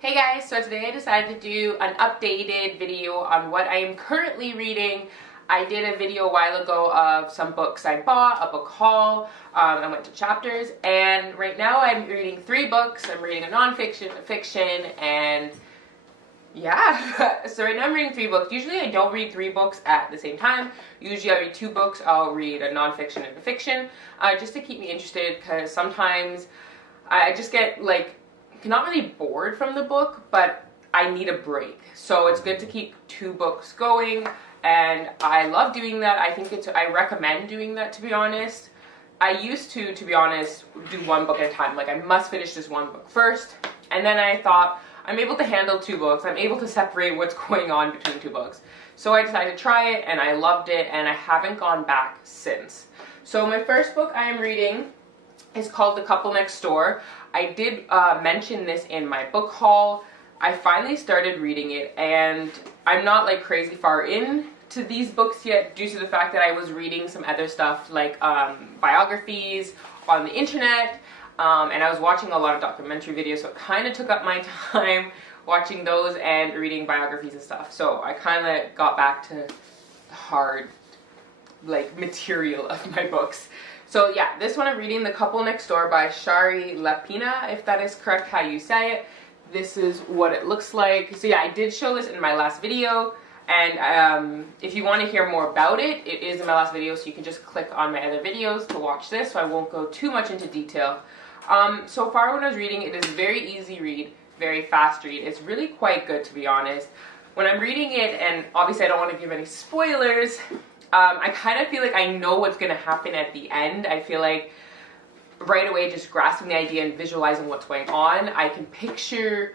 Hey guys, so today I decided to do an updated video on what I am currently reading. I did a video a while ago of some books I bought, a book haul, I went to chapters, and right now I'm reading 3 books. I'm reading a non-fiction, a fiction, and yeah. So right now I'm reading 3 books. Usually I don't read 3 books at the same time. Usually I read 2 books. I'll read a non-fiction and a fiction, just to keep me interested, because sometimes I just get not really bored from the book, but I need a break. So it's good to keep 2 books going, and I love doing that. I recommend doing that, to be honest. I used to be honest, do 1 book at a time. Like, I must finish this 1 book first, and then I thought, I'm able to handle 2 books. I'm able to separate what's going on between 2 books. So I decided to try it, and I loved it, and I haven't gone back since. So my first book I am reading is called The Couple Next Door. I did mention this in my book haul. I finally started reading it, and I'm not like crazy far in to these books yet, due to the fact that I was reading some other stuff like biographies on the internet, and I was watching a lot of documentary videos, so it kind of took up my time watching those and reading biographies and stuff. So I kind of got back to the hard material of my books. So yeah, this one I'm reading, The Couple Next Door by Shari Lapena, if that is correct how you say it. This is what it looks like. So yeah, I did show this in my last video, and if you want to hear more about it, it is in my last video, so you can just click on my other videos to watch this, so I won't go too much into detail. So far when I was reading, it is a very easy read, very fast read. It's really quite good, to be honest. When I'm reading it, and obviously I don't want to give any spoilers, I kind of feel like I know what's going to happen at the end. I feel like right away, just grasping the idea and visualizing what's going on, I can picture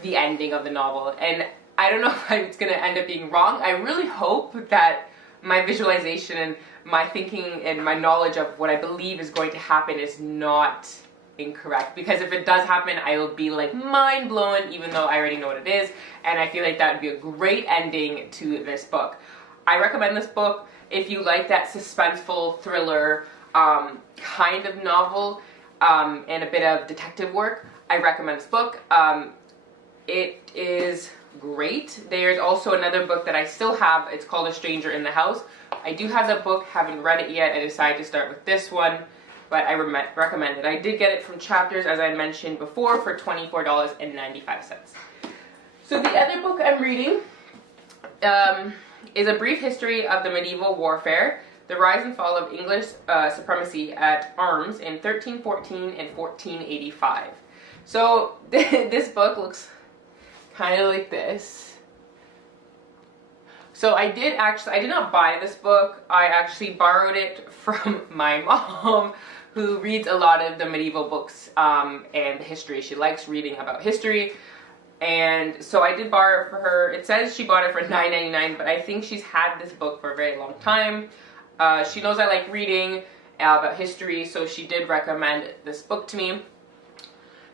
the ending of the novel. And I don't know if it's going to end up being wrong. I really hope that my visualization and my thinking and my knowledge of what I believe is going to happen is not incorrect, because if it does happen, I will be like mind blown, even though I already know what it is. And I feel like that would be a great ending to this book. I recommend this book if you like that suspenseful thriller kind of novel and a bit of detective work. I recommend this book. It is great. There's also another book that I still have. It's called A Stranger in the House. I do have that book, haven't read it yet. I decided to start with this one, but I recommend it. I did get it from Chapters, as I mentioned before, for $24.95. So the other book I'm reading is A Brief History of the Medieval Warfare, the Rise and Fall of English Supremacy at Arms in 1314 and 1485. So this book looks kind of like this. So I did not buy this book. I actually borrowed it from my mom, who reads a lot of the medieval books and the history. She likes reading about history. And so I did borrow it for her. It says she bought it for $9.99, but I think she's had this book for a very long time. She knows I like reading about history, so she did recommend this book to me.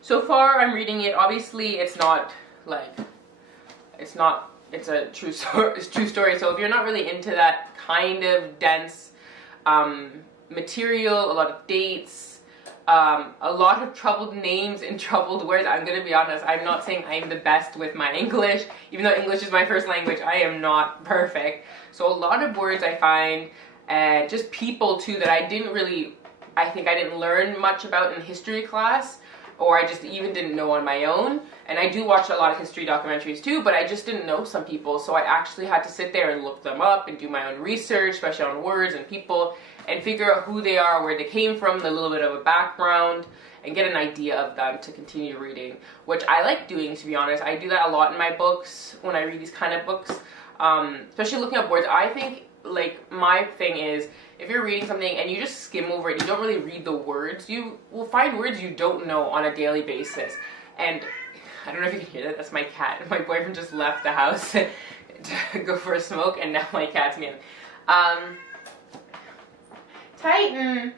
So far I'm reading it. Obviously it's a true story, so if you're not really into that kind of dense material, a lot of dates, a lot of troubled names and troubled words. I'm going to be honest, I'm not saying I'm the best with my English. Even though English is my first language, I am not perfect. So a lot of words I find, and just people too, that I didn't learn much about in history class, or I just even didn't know on my own. And I do watch a lot of history documentaries too, but I just didn't know some people, so I actually had to sit there and look them up and do my own research, especially on words and people, and figure out who they are, where they came from, a little bit of a background, and get an idea of them to continue reading, which I like doing, to be honest. I do that a lot in my books when I read these kind of books, especially looking up words. I think, my thing is, if you're reading something and you just skim over it, you don't really read the words, you will find words you don't know on a daily basis. And I don't know if you can hear that, that's my cat. My boyfriend just left the house to go for a smoke, and now my cat's meowing. Titan!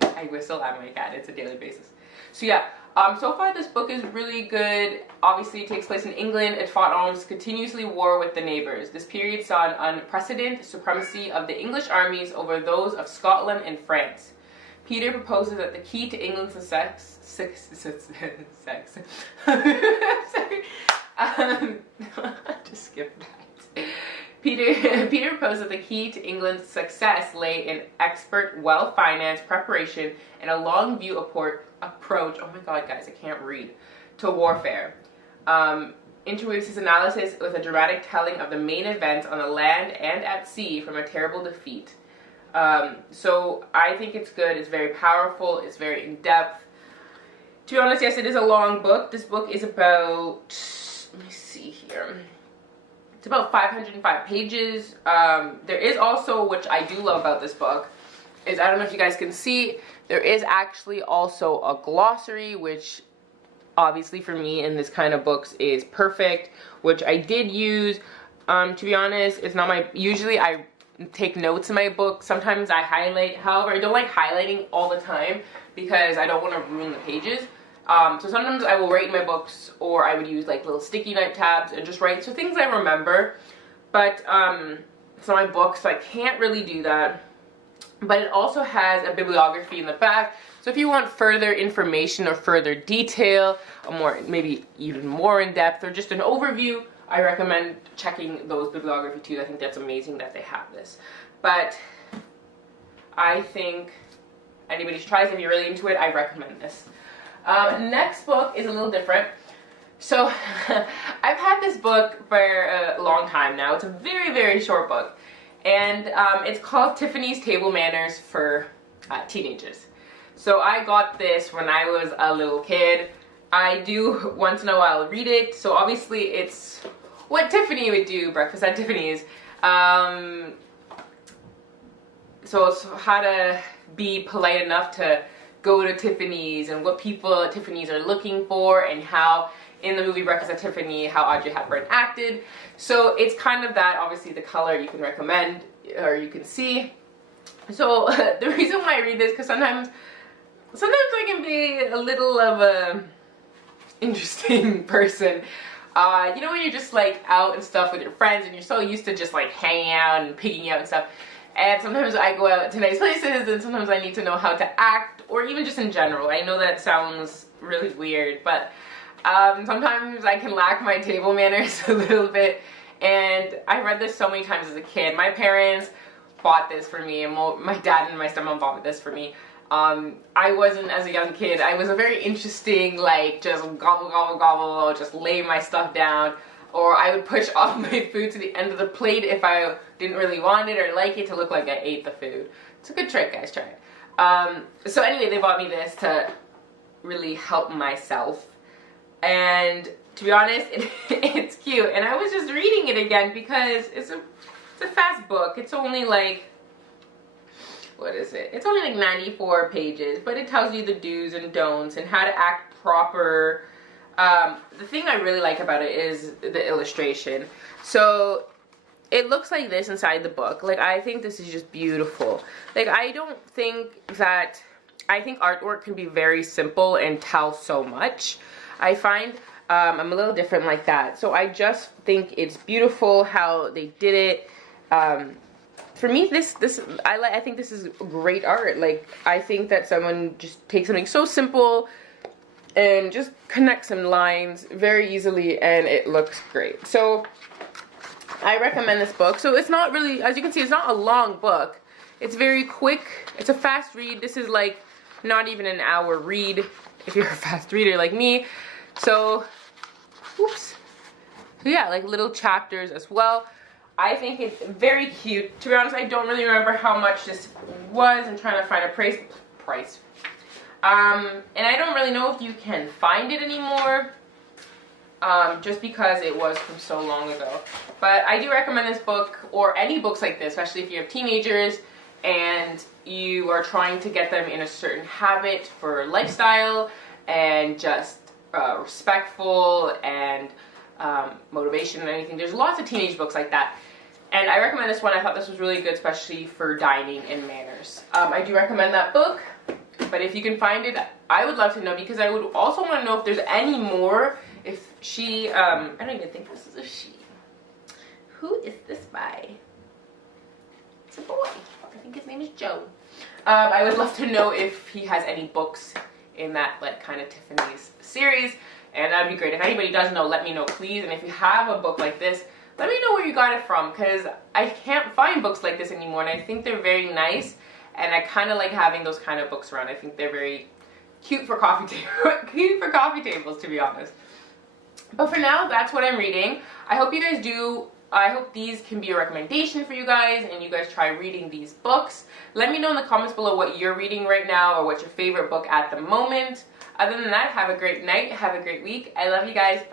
I whistle at my cat, it's a daily basis. So yeah, so far this book is really good. Obviously it takes place in England. It fought almost continuously war with the neighbours. This period saw an unprecedented supremacy of the English armies over those of Scotland and France. Peter proposes that the key to England's success, sex. Sorry. Just skip that. Peter proposed that the key to England's success lay in expert, well-financed preparation and a long view approach. Oh my God, guys, I can't read. To warfare. Interweaves his analysis with a dramatic telling of the main events on the land and at sea from a terrible defeat. So I think it's good. It's very powerful. It's very in-depth. To be honest, yes, it is a long book. This book is about, let me see here. It's about 505 pages. There is also, which I do love about this book, is, I don't know if you guys can see, there is actually also a glossary, which obviously for me in this kind of books is perfect, which I did use. To be honest, it's not my, usually I take notes in my book. Sometimes I highlight. However, I don't like highlighting all the time because I don't want to ruin the pages. So sometimes I will write in my books, or I would use like little sticky note tabs and just write so things I remember. But it's not my book, so I can't really do that. But it also has a bibliography in the back. So if you want further information or further detail, a more, maybe even more in depth, or just an overview, I recommend checking those bibliography too. I think that's amazing that they have this. But I think anybody should try this. If you're really into it, I recommend this. Next book is a little different. So I've had this book for a long time now. It's a very, very short book. And it's called Tiffany's Table Manners for Teenagers. So I got this when I was a little kid. I do once in a while read it. So obviously it's what Tiffany would do, breakfast at Tiffany's. So it's how to be polite enough to go to Tiffany's and what people at Tiffany's are looking for, and how in the movie Breakfast at Tiffany, how Audrey Hepburn acted. So it's kind of that. Obviously the color you can recommend, or you can see. So the reason why I read this, because sometimes I can be a little of a interesting person. You know when you're just like out and stuff with your friends and you're so used to just like hanging out and pigging out and stuff. And sometimes I go out to nice places and sometimes I need to know how to act, or even just in general. I know that sounds really weird, but sometimes I can lack my table manners a little bit. And I read this so many times as a kid. My parents bought this for me, and my dad and my stepmom bought this for me. I wasn't, as a young kid, I was a very interesting, like, just gobble, gobble, gobble, just lay my stuff down. Or I would push all my food to the end of the plate if I didn't really want it or like it to look like I ate the food. It's a good trick, guys, try it. So anyway, they bought me this to really help myself. And to be honest, it's cute. And I was just reading it again because it's a fast book. It's only like, what is it? It's only like 94 pages, but it tells you the do's and don'ts and how to act proper. The thing I really like about it is the illustration. So it looks like this inside the book. Like, I think this is just beautiful. Like, I think artwork can be very simple and tell so much. I find I'm a little different like that. So I just think it's beautiful how they did it. For me, I think this is great art. Like, I think that someone just takes something so simple and just connects some lines very easily, and it looks great. So I recommend this book. So it's not really, as you can see, it's not a long book. It's very quick. It's a fast read. This is like not even an hour read if you're a fast reader like me. So, oops. So yeah, like little chapters as well. I think it's very cute. To be honest, I don't really remember how much this was. I'm trying to find a price. And I don't really know if you can find it anymore, just because it was from so long ago. But I do recommend this book, or any books like this, especially if you have teenagers and you are trying to get them in a certain habit for lifestyle and just respectful and motivation and anything. There's lots of teenage books like that. And I recommend this one. I thought this was really good, especially for dining and manners. I do recommend that book. But if you can find it, I would love to know, because I would also want to know if there's any more. If she, I don't even think this is a she. Who is this by? It's a boy. I think his name is Joe. I would love to know if he has any books in that like kind of Tiffany's series, and that'd be great. If anybody does know, let me know please. And if you have a book like this, let me know where you got it from, because I can't find books like this anymore, and I think they're very nice, and I kind of like having those kind of books around. I think they're very cute for coffee tables, to be honest. But for now, that's what I'm reading. I hope you guys do. I hope these can be a recommendation for you guys, and you guys try reading these books. Let me know in the comments below what you're reading right now, or what's your favorite book at the moment. Other than that, have a great night, have a great week. I love you guys. Bye.